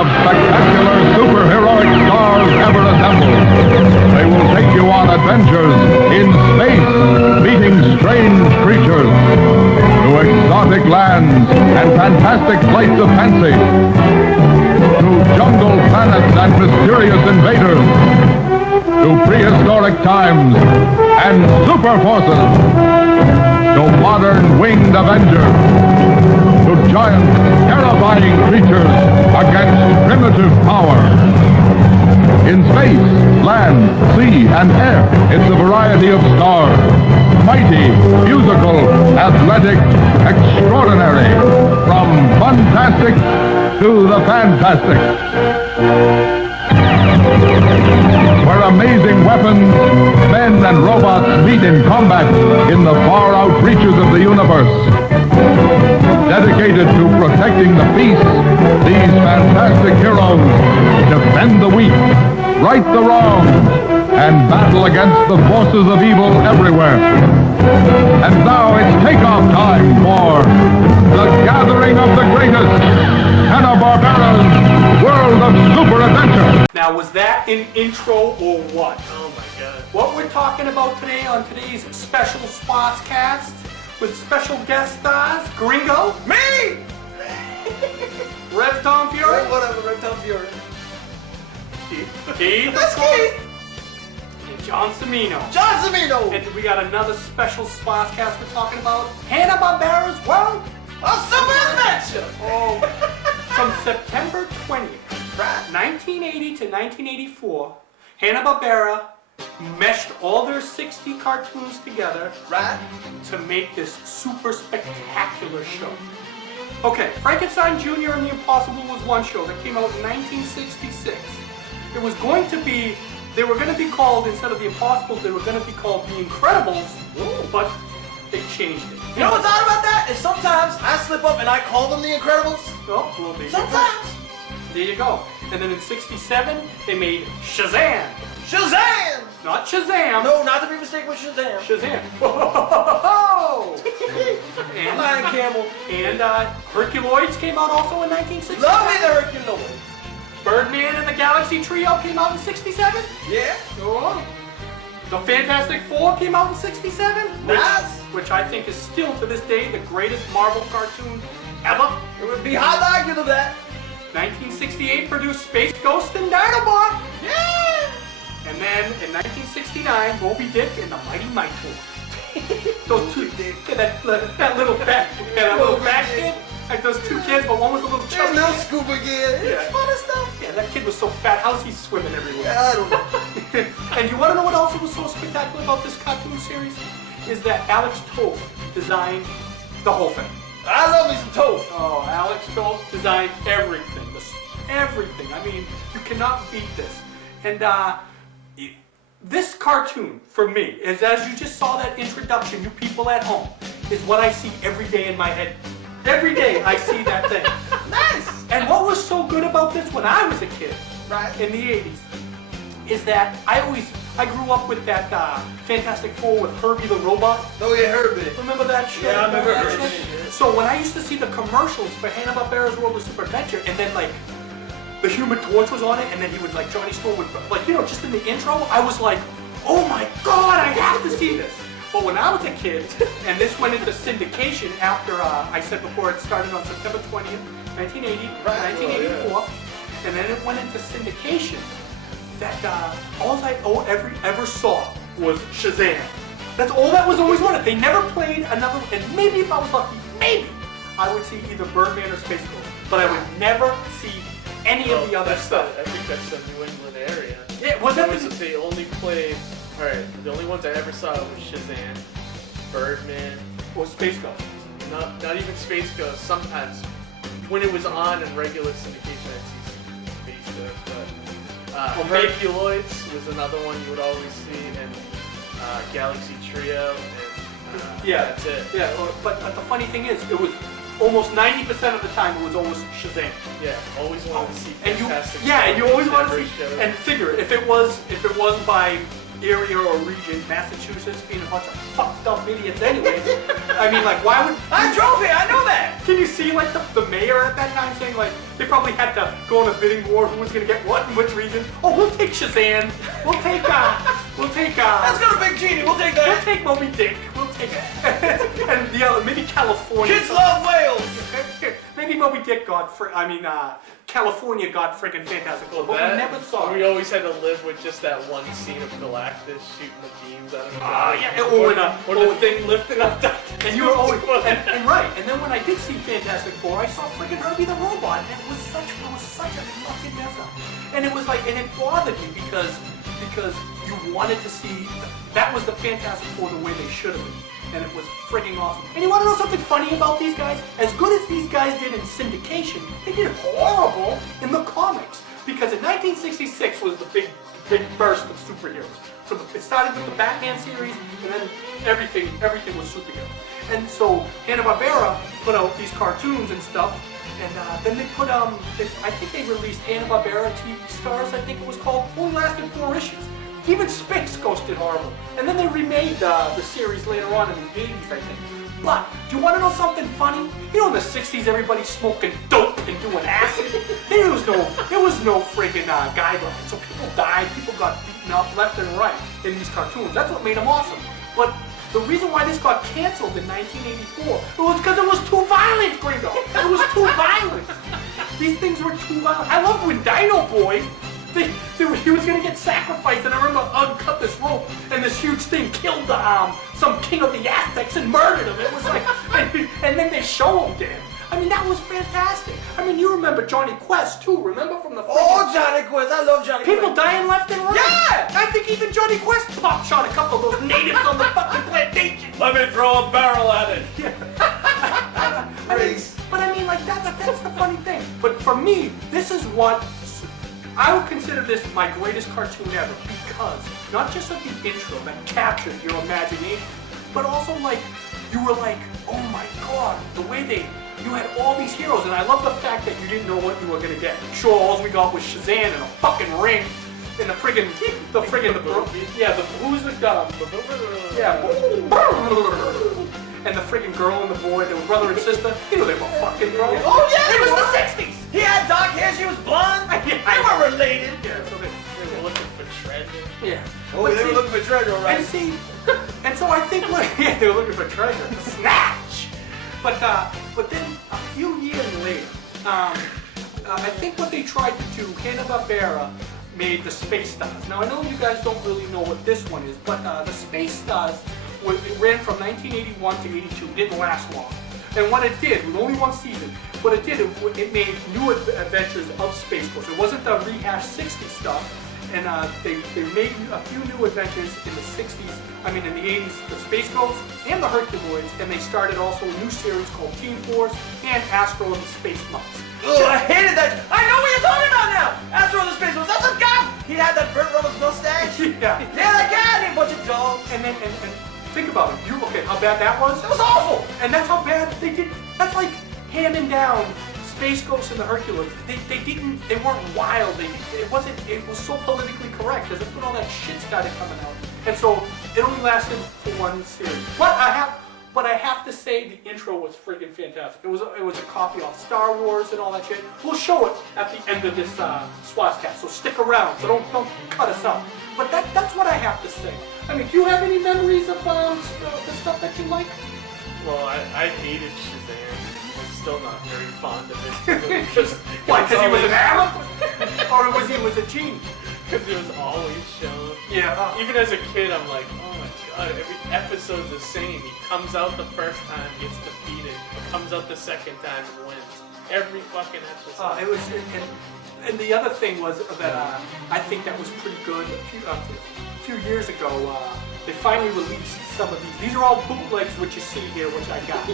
of spectacular superheroic stars ever assembled. They will take you on adventures in space, meeting strange creatures, to exotic lands and fantastic flights of fancy, to jungle planets and mysterious invaders, to prehistoric times and super forces, to modern winged avengers, to giant, terrifying creatures against primitive power. In space, land, sea, and air, it's a variety of stars. Mighty, musical, athletic, extraordinary. From Fun-tastic to the Fantastic. Where amazing weapons, men and robots meet in combat in the far-out reaches of the universe. Dedicated to protecting the peace, these fantastic heroes defend the weak, right the wrongs, and battle against the forces of evil everywhere. And now it's takeoff time for the gathering of the greatest, Hanna Barbera's World of Super Adventure. Now, was that an intro or what? Oh my god. What we're talking about today on today's special Swass-Cast with special guest stars, Gringo, Me! Rev Tom Fury, Whatever, Red Tom Fury. Keith, That's Keith! and John Cimino. John Cimino! And we got another special Swass-Cast we're talking about, Hanna Barbera's World of Super Adventure! Oh, from September 20th, 1980 to 1984, Hanna Barbera meshed all their 60 cartoons together Right? to make this super spectacular show. Okay, Frankenstein Jr. and the Impossible was one show that came out in 1966. It was going to be, they were going to be called, instead of the Impossibles, they were going to be called the Incredibles, but they changed it. You know what's odd about that? Is sometimes I slip up and I call them the Incredibles. Oh, well, there you go. Sometimes. There you go. And then in 67, they made Shazam. Shazam! Not Shazam. No, not to be mistaken with Shazam. Shazam. Whoa! and Lion Camel. and Herculoids came out also in 1967. Love me the Herculoid. Birdman and the Galaxy Trio came out in 67. Yeah. Oh. The Fantastic Four came out in 67. Nice. Which I think is still to this day the greatest Marvel cartoon ever. It would be hard to argue to that. 1968 produced Space Ghost and Dinobot. Yeah. And then in 1969, Moby Dick and the Mighty Minotaur. Those two, that little fat kid. Like those two kids, but one was a little Hey, chubby. little scuba gear. Yeah. It's fun and stuff. Yeah, that kid was so fat. How's he swimming everywhere? Yeah, I don't know. And you want to know what else was so spectacular about this cartoon series? Is that Alex Toth designed the whole thing. I love me some toast. Oh, Alex Toth designed everything. Everything. I mean, you cannot beat this. And this cartoon, for me, is, as you just saw that introduction, you people at home, is what I see every day in my head. Every day I see that thing. Nice. And what was so good about this when I was a kid, Right. in the 80s, is that I grew up with that Fantastic Four with Herbie the Robot. Oh yeah, Herbie. Remember that show? Yeah, I remember that Herbie. shit? So when I used to see the commercials for Hanna-Barbera's World of Super Adventure, and then like the Human Torch was on it, and then he would like Johnny Storm would like, you know, just in the intro, I was like, oh my god, I have to see this. But when I was a kid, and this went into syndication after I said before it started on September 20th, 1980, 1984, and then it went into syndication. That all I ever saw was Shazam. That's all that was always wanted. They never played another, and maybe if I was lucky, maybe I would see either Birdman or Space Ghost, but I would never see any of the other stuff. I think that's the New England area. Yeah, was that They only played. Alright, the only ones I ever saw was Shazam, Birdman, or Space Ghost? not even Space Ghost. Sometimes when it was on in regular syndication, I'd see Space Ghost, but Herculoids was another one you would always see, and Galaxy Trio, and Yeah, that's it. Yeah, but the funny thing is, it was almost 90% of the time it was almost Shazam. Yeah, always wanted to see And you, Fantastic and you always want to every see, show. and figure if it was by area or region, Massachusetts being a bunch of fucked up idiots anyways. I mean, like, why would... I drove here, I know that! Can you see, like, the mayor at that time saying, like, They probably had to go on a bidding war. Who was gonna get what in which region? Oh, we'll take Shazam. We'll take. Let's go to Big Genie. We'll take We'll that. take Moby Dick. We'll take and the other maybe California. Kids love whales. Maybe Moby Dick got California got friggin' Fantastic Four, but we never saw We it. always had to live with just that one scene of Galactus shooting the beams out of the Yeah, or the thing lifting up. And you were always and right. And then when I did see Fantastic Four, I saw friggin' Herbie the Robot, and it was such a fucking mess up. And it was like, and it bothered me because you wanted to see that was the Fantastic Four the way they should have been. And it was friggin' awesome. And you want to know something funny about these guys? As good as these guys did in syndication, they did horrible in the comics. Because in 1966 was the big burst of superheroes. So it started with the Batman series, and then everything was superhero. And so Hanna Barbera put out these cartoons and stuff, and then they put I think they released Hanna Barbera TV Stars, I think it was called. Only lasted 4 issues. Even Space Ghost did horrible. And then they remade the series later on in the 80s, I think. But, do you want to know something funny? You know in the 60s everybody smoking dope and doing acid? There was no friggin' guidelines. So people died, people got beaten up left and right in these cartoons. That's what made them awesome. But the reason why this got canceled in 1984 was because it was too violent, Gringo. It was too violent. These things were too violent. I love when Dino Boy, he was gonna get sacrificed, and I remember cut this rope, and this huge thing killed some king of the Aztecs and murdered him. It was like, and then they show him dead. I mean, that was fantastic. I mean, you remember Johnny Quest too? Remember from the Johnny Quest! I love Johnny Quest. People dying left and right. Yeah! I think even Johnny Quest pop shot a couple of those natives on the fucking plantation. Let me throw a barrel at it. But I mean, like that's the funny thing. But for me, this is what. I would consider this my greatest cartoon ever because not just of the intro that captured your imagination, but also like you were like, oh my god, the way you had all these heroes, and I love the fact that you didn't know what you were gonna get. Sure, all we got was Shazam and a fucking ring and the and the friggin' girl and the boy, they were brother and sister. You know they were fucking brothers. Oh yeah, it was the 60s. He had dark hair, she was blonde. Yeah, they were related. Yeah, so They were looking for treasure. yeah. Oh, But they were looking for treasure, right? And so I think, yeah, they were looking for treasure, snatch. But then a few years later, I think what they tried to do, Hanna Barbera made the Space Stars. Now I know you guys don't really know what this one is, but the Space Stars, it ran from 1981 to 82. It didn't last long. And what it did, with only one season, what it did, it made new adventures of Space Ghost. It wasn't the rehashed 60s stuff. And they made a few new adventures in the 60s, in the 80s, the Space Ghost and the Herculoids, and they started also a new series called Team Force and Astro and the Space Monks. Ugh, I hated that. I know what you're talking about now. Astro the Space Force. That's a guy. He had that Burt Reynolds mustache. Yeah. Yeah, that guy had a bunch of dogs. And think about it. How bad that was? It was awful. And that's how bad they did. That's like handing down Space Ghost and the Herculoids. They weren't wild. It was so politically correct because that's when all that shit started coming out. And so it only lasted for one series. But I have to say the intro was friggin' fantastic. It was a copy of Star Wars and all that shit. We'll show it at the end of this Swass-Cast, so stick around. So don't cut us out. But that's what I have to say. Do you have any memories of the stuff that you like? Well, I hated Shazam. I'm still not very fond of it. Why? Because he was an Arab? Or he was a genie? Because it was always shown. Yeah. Even as a kid, I'm like, oh my god, every episode's the same. He comes out the first time, gets defeated. He comes out the second time and wins. Every fucking episode. It was, and the other thing was that I think that was pretty good. A few years ago, they finally released some of these. These are all bootlegs, which you see here, which I got.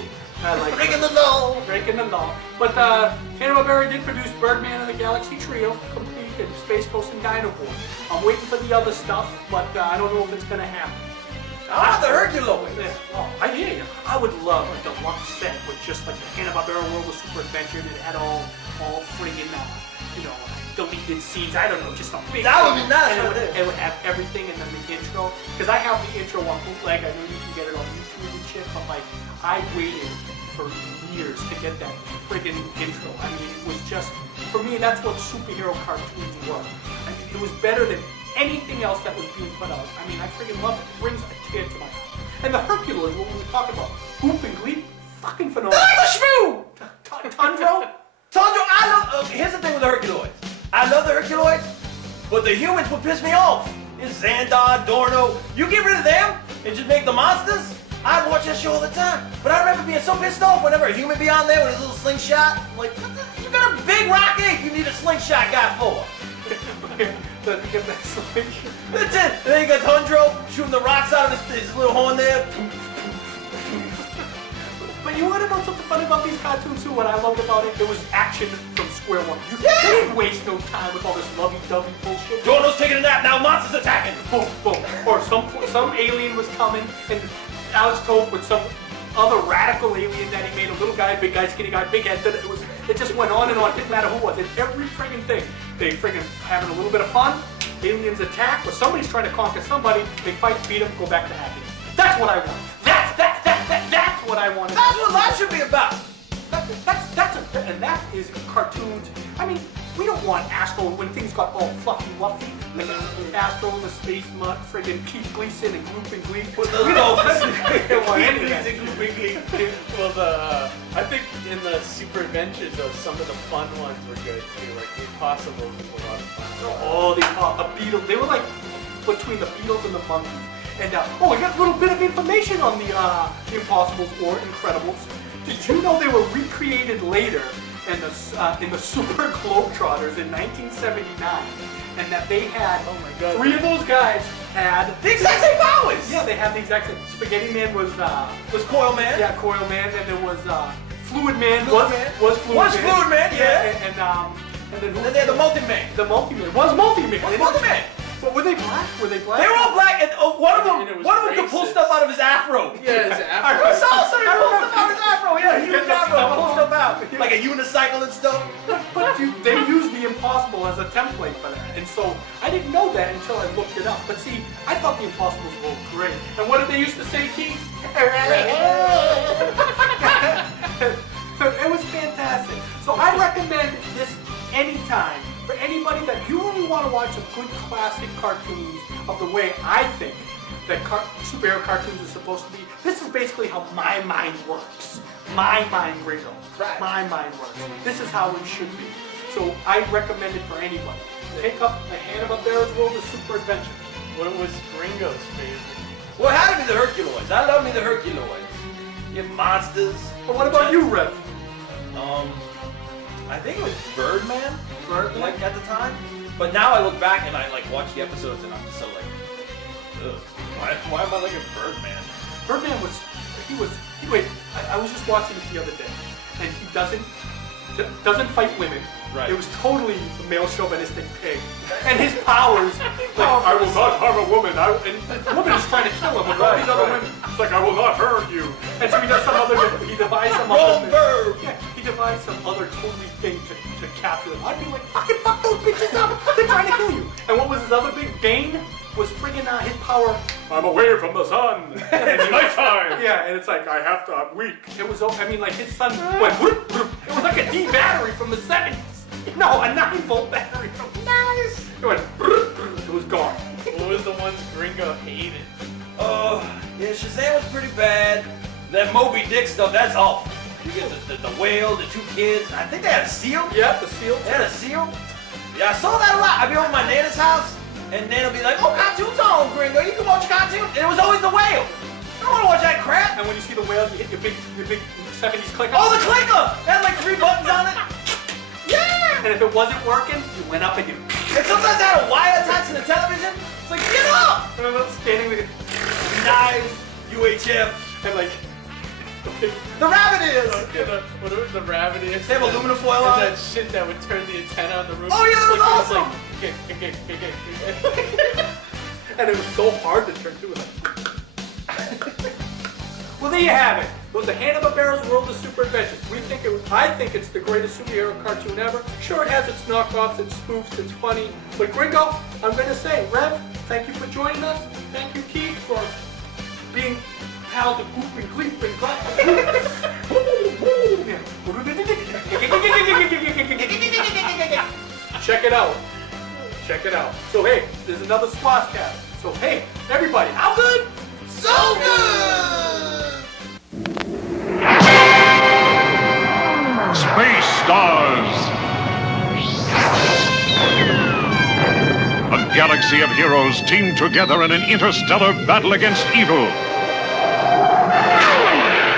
Breaking the law. Breaking the law. But Hanna Barbera did produce Birdman and the Galaxy Trio, complete, and Space Ghost and Dino Boy. I'm waiting for the other stuff, but I don't know if it's going to happen. I want the Herculoids. Yeah. Oh, I hear you. I would love a deluxe set with just like the Hanna Barbera World of Super Adventure that had all friggin' deleted scenes. I don't know, just a big. That would be nice. And it would have everything and then the intro. Because I have the intro on bootleg. I know you can get it on YouTube and shit, but like I waited for years to get that friggin' intro. I mean, it was just, for me, that's what superhero cartoons were. I mean, it was better than anything else that was being put out. I mean, I friggin' love it. It brings a tear to my eye. And the Hercules, what we were talking about, Goop and Gleep, fucking phenomenal. Tundro? Tundro, I love. Here's the thing with the Herculoids. I love the Herculoids, but the humans would piss me off. It's Xandar, Dorno. You get rid of them and just make the monsters. I'd watch that show all the time. But I remember being so pissed off whenever a human be on there with his little slingshot. I'm like, you got a big rock ache you need a slingshot guy for. That's it. And then you got Tundro shooting the rocks out of his little horn there. But you want to know something funny about these cartoons too? What I loved about it, it was action from square one. They didn't waste no time with all this lovey-dovey bullshit. Dorno's taking a nap, now monsters attacking. Boom, boom. Or some alien was coming, and Alex Toth with some other radical alien that he made, a little guy, big guy, skinny guy, big head. It just went on and on. It didn't matter who it was. In every friggin' thing, they friggin' having a little bit of fun. Aliens attack, or somebody's trying to conquer somebody. They fight, beat them, go back to happiness. That's what I want. That's what I want. That's what life should be about. And that is cartoons. I mean, we don't want Astro when things got all fluffy wuffy. Like Astro and the Space Mutt, friggin' Keith Gleason and Gloop and Gleep. We don't want any of that. Well, I think in the Super Adventures, though, some of the fun ones were good too. Like the Impossibles was a lot of fun. Oh, a Beetle. They were like between the Beatles and the Monkeys. And we got a little bit of information on the Impossibles or Incredibles. Did you know they were recreated later in the Super Globetrotters in 1979, and that they had three of those guys had the exact same powers. Yeah, they had the exact same. Spaghetti Man was Coil Man. Yeah, Coil Man, and there was Fluid Man. Was Fluid Man? Yeah. And then they had the Multi-Man. The Multi-Man was Multi-Man. Was Multi-Man. But were they black? They were all black, and one of them could pull stuff out of his afro. Yeah, his afro. I saw somebody pull stuff out of his afro. Yeah, he used afro, pull stuff out, like a unicycle and stuff. But they used the Impossible as a template for that, and so I didn't know that until I looked it up. But see, I thought the Impossibles were great. And what did they used to say, Keith? It was fantastic. So I recommend this anytime. For anybody that you only want to watch some good classic cartoons of the way I think that superhero cartoons are supposed to be, this is basically how my mind works. My mind, Gringo. Right. My mind works. This is how it should be. So I recommend it for anybody. Pick up the Hanna Barbera's World of Super Adventure. What was Gringo's favorite? Well, it had to be the Herculoids. I love me the Herculoids. You have monsters. But what about you, Rev? I think it was Birdman, like at the time. But now I look back and I like watch the episodes and I'm just so like, ugh. Why am I like a Birdman? Birdman was, I was just watching it the other day, and he doesn't fight women. Right. It was totally a male chauvinistic pig. And his powers, like, I will not harm a woman. And the woman is trying to kill him with all these other women. It's like, I will not hurt you. And so he does some other, he devised some other thing. Yeah, he devised some other totally thing to capture them. I'd be like, fucking fuck those bitches up. They're trying to kill you. And what was his other big bane? Was friggin' his power. I'm away from the sun. It's nighttime. Yeah, and it's like, I'm weak. It was, like his son went, whoop, whoop. It was like a D battery from the 70s. No, a 9-volt battery from the 90s. It went, it was gone. What was the ones Gringo hated? Yeah, Shazam was pretty bad. That Moby Dick stuff, that's awful. You get the whale, the two kids. I think they had a seal. Yeah, the seal. They had a seal. Yeah, I saw that a lot. I'd be over my Nana's house. And Nana would be like, oh, cartoon's on, Gringo. You can watch cartoon. And it was always the whale. I don't want to watch that crap. And when you see the whale, you hit your big 70s clicker. Oh, the clicker! That had like 3 buttons on it. Yeah! And if it wasn't working, you went up and you... And sometimes they had a wire attached to the television. It's like, get up! And I'm standing with knives, UHF, and like... The rabbit is! Whatever the rabbit is. They have aluminum foil on that shit that would turn the antenna on the roof. Oh yeah, that was awesome! And it was so hard to turn to. Well, there you have it. It was the Hanna Barbera's World of Super Adventures. I think it's the greatest superhero cartoon ever. Sure, it has its knockoffs, its spoofs, it's funny. But Gringo, I'm going to say, Rev, thank you for joining us. Thank you, Keith, for being pals of Goop and Gleep and Glap. Check it out. Check it out. So hey, there's another Swass-Cast. So hey, everybody, how good? So good! Space Stars. A galaxy of heroes teamed together in an interstellar battle against evil.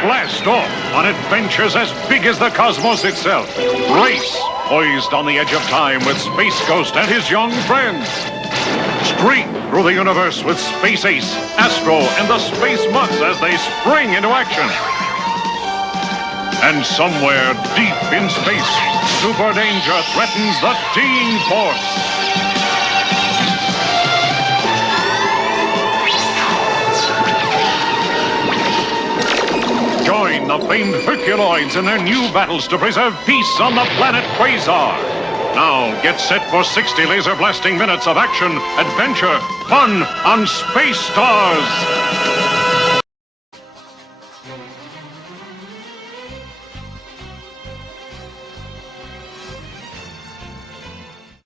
Blast off on adventures as big as the cosmos itself. Race, poised on the edge of time with Space Ghost and his young friends. Streak through the universe with Space Ace, Astro, and the Space Mutts as they spring into action. And somewhere deep in space, super danger threatens the Teen Force. Join the famed Herculoids in their new battles to preserve peace on the planet Quasar. Now get set for 60 laser blasting minutes of action, adventure, fun on Space Stars.